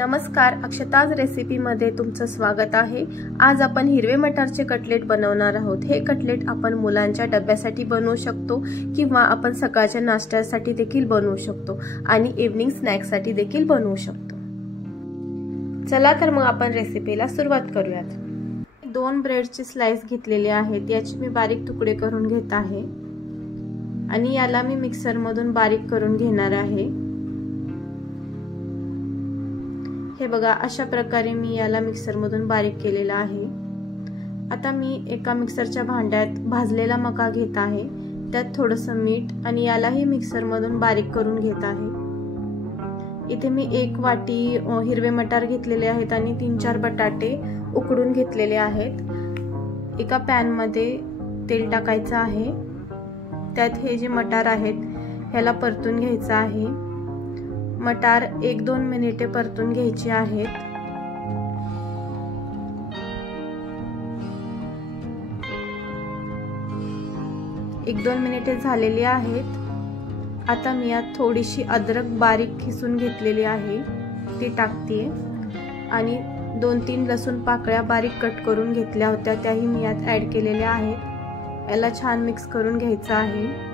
नमस्कार, अक्षताज रेसिपीमध्ये तुमचं स्वागत आहे। आज आपण हिरवे मटारचे कटलेट बनवणार आहोत। हे कटलेट आपण मुलांच्या डब्यासाठी बनवू शकतो किंवा आपण सकाळच्या नाश्त्यासाठी देखील बनवू शकतो आणि इव्हनिंग स्नॅक्ससाठी देखील बनवू शकतो। चला तर मग आपण रेसिपीला सुरुवात करूयात। 2 ब्रेडचे स्लाइस घेतलेले आहेत, याचे मी बारीक तुकडे करून घेत आहे आणि याला मी मिक्सर मधून बारीक करून घेणार आहे। हे बघा, अशा प्रकारे मी याला मिक्सर मधून बारीक केलेला आहे। आता मी एका मिक्सरच्या भांड्यात भाजलेला मका घेत आहे, त्यात थोडंसं मीठ आणि यालाही मिक्सर मधून बारीक करून घेत आहे। इथे मी 1 वाटी हिरवे मटार घेतलेले आहेत आणि 3-4 बटाटे उकडून घेतलेले आहेत। एका पॅन मध्ये तेल टाकायचं आहे, त्यात हे जे मटार आहेत ह्याला परतून घ्यायचं आहे। मटार 1-2 मिनिटे परतून घ्यायची आहेत। 1-2 मिनिटे झालेली आहेत। आता मी यात थोडीशी अद्रक बारीक खिसून घेतलेली आहे ती टाकते आणि 2-3 लसूण पाकळ्या बारीक कट करून घेतल्या होत्या त्याही मी यात ऍड केलेल्या आहेत। याला छान मिक्स करून घ्यायचं आहे।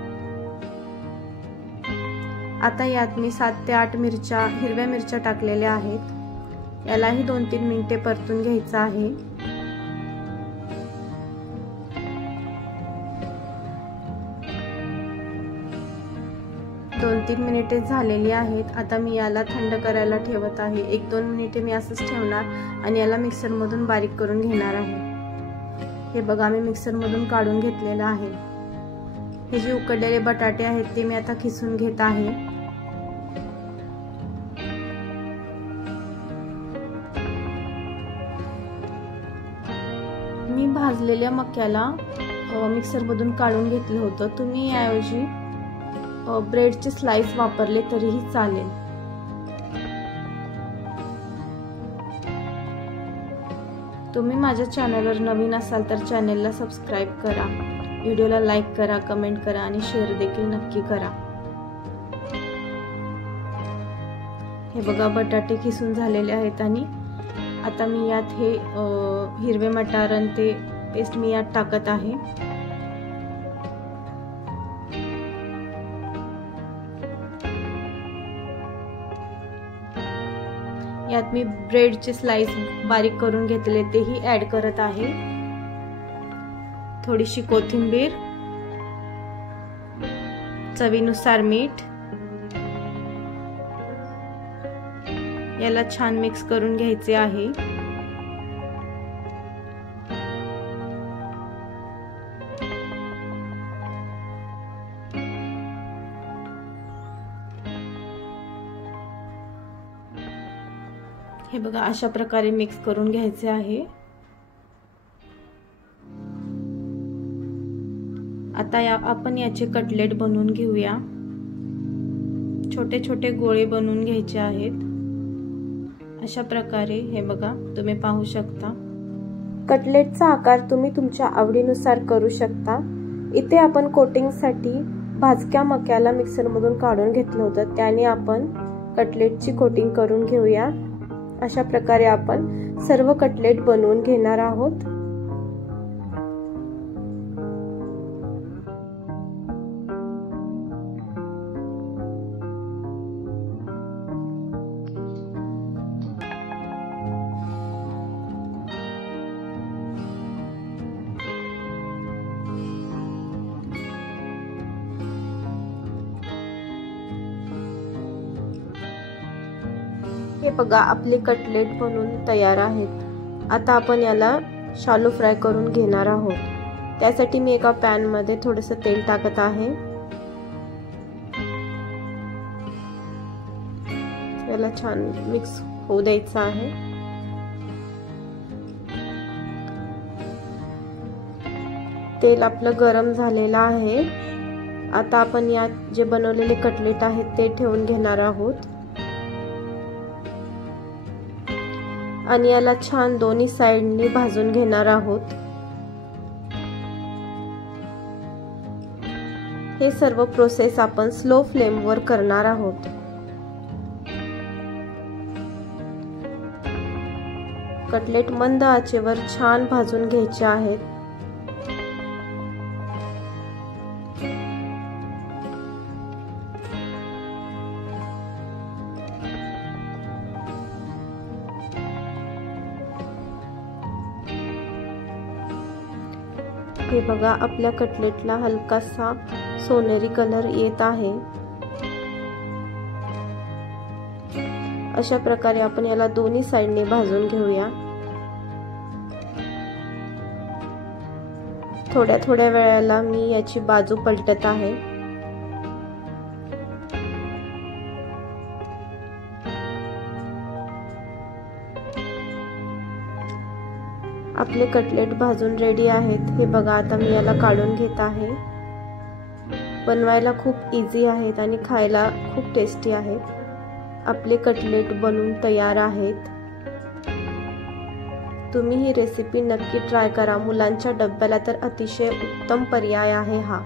आता यात मी 7 ते 8 हिरव्या मिरच्या टाकलेल्या आहेत, यालाही 2-3 मिनिटे परतून घ्यायचं आहे। दोन 3 मिनिटे झालेली आहेत। आता मी याला थंड करायला ठेवत आहे। 1-2 मिनिटे मी असंच ठेवणार आणि याला मिक्सर मधून बारीक करून घेणार आहे। हे बघा, मी मिक्सर मधून काढून घेतलेलं आहे। हे जे उकडलेले बटाटे आहेत ते मी आता खिसून घेत आहे। मी भाजलेल्या मक्याला मिक्सर मधून काढून घेतलं होतं। तुम्ही याऐवजी ब्रेडचे स्लाइस वापरले तरीही चालेल। तुम्ही माझ्या चॅनलवर नवीन असाल तर चॅनलला सबस्क्राइब करा, व्हिडिओला लाईक करा, कमेंट करा आणि शेअर देखील नक्की करा। हे बघा, बटाटे खिसून झालेले आहेत आणि आता मी यात हे हिरवे मटार आणि ते पेस्ट मी यात टाकत आहे। यात मी ब्रेडचे स्लाइस बारीक करून घेतले तेही ऍड करत आहे। थोडीशी कोथिंबीर, चवीनुसार मीठ, याला छान मिक्स करून घ्यायचे आहे। हे बघा, अशा प्रकारे मिक्स करून घ्यायचे आहे। आता आपण याचे कटलेट बनवून घेऊया। छोटे छोटे गोळे बनवून घ्यायचे आहेत अशा प्रकारे। हे बघा, तुम्ही पाहू शकता। कटलेटचा आकार तुम्ही तुमच्या आवडीनुसार करू शकता। इथे आपण कोटिंगसाठी भाजक्या मक्याला मिक्सर मधून काढून घेतलं होतं, त्याने आपण कटलेटची कोटिंग करून घेऊया। अशा प्रकारे आपण सर्व कटलेट बनवून घेणार आहोत। हे बघा, आपले कटलेट बनवून तयार आहेत। आता आपण याला शालो फ्राय करून घेणार आहोत। त्यासाठी मी एका पॅन मध्ये थोडंसं तेल टाकत आहे। याला छान मिक्स होऊ द्यायचं आहे। तेल आपलं गरम झालेलं आहे। आता आपण यात जे बनवलेले कटलेट आहेत ते ठेवून घेणार आहोत आणि याला छान दोन्ही साइडनी भाजून घेणार आहोत। हे सर्व प्रोसेस आपण स्लो फ्लेम वर करणार आहोत। कटलेट मंद आचेवर छान भाजून घ्यायचे आहेत। हे बघा, आपल्या कटलेटला हलकासा सोनेरी कलर येत आहे। अशा प्रकारे आपण याला दोन्ही साइडने भाजून घेऊया। थोड्या थोड्या वेळाला मी याची बाजू पलटत आहे। आपले कटलेट भाजून रेडी आहेत। हे बघा, आता मी याला काढून घेत आहे। बनवायला खूप इझी आहेत आणि खायला खूप टेस्टी आहेत। आपले कटलेट बनून तयार आहेत। तुम्ही ही रेसिपी नक्की ट्राय करा। मुलांच्या डब्याला तर अतिशय उत्तम पर्याय आहे हा।